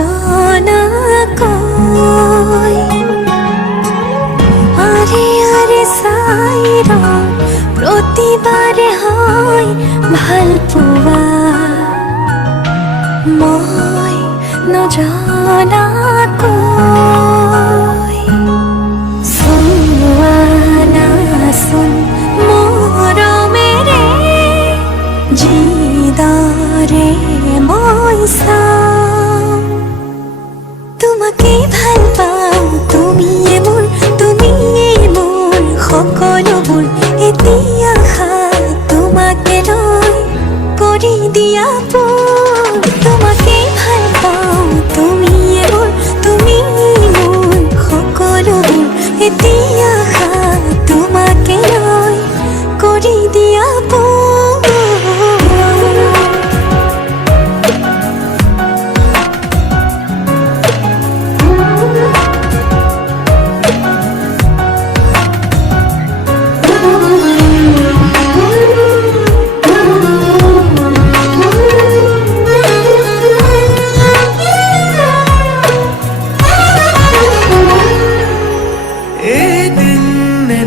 নজনাকৈ আৰে আৰে চাইৰ প্ৰতিবাৰে হয় ভাল পোৱা মই নজনাকৈ চোৱা নাচোন মৰমেৰে যিদৰে মই চাওঁ তোমাকে ভাল পাওঁ তুমিয়ে মোৰ সকলোবোৰ এতিয়া তোমাকে লৈ কৰি দিয়া তোমাকে ভাল পাওঁ তুমিয়ে মোৰ সকলোবোৰ এতিয়া তোমাকে লৈ কৰি দিয়া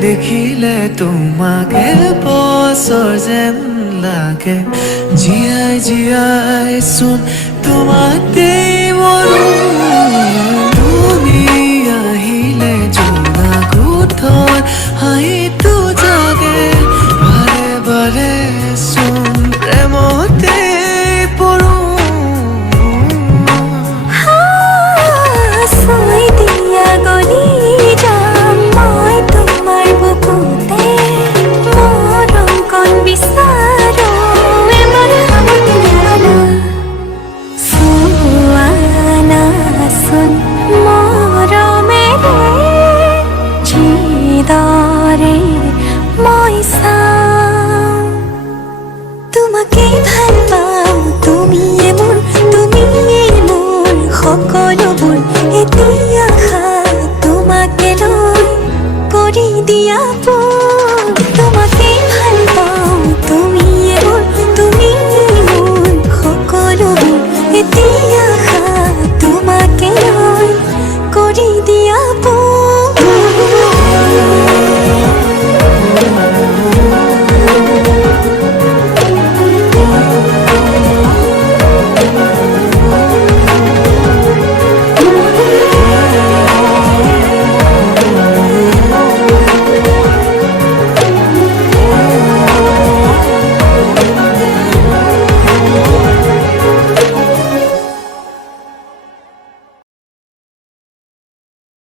দেখিলে তোমাকে বছৰ যেন লাগে জীয়াই জীয়াই চোন তোমাকেই মৰো তুমি আহিলে জোনা কোঠত হাঁহিটো জাগে বাৰে বাৰে চোন প্ৰেমতে পৰো মই চাওঁ তোমাকে ভাল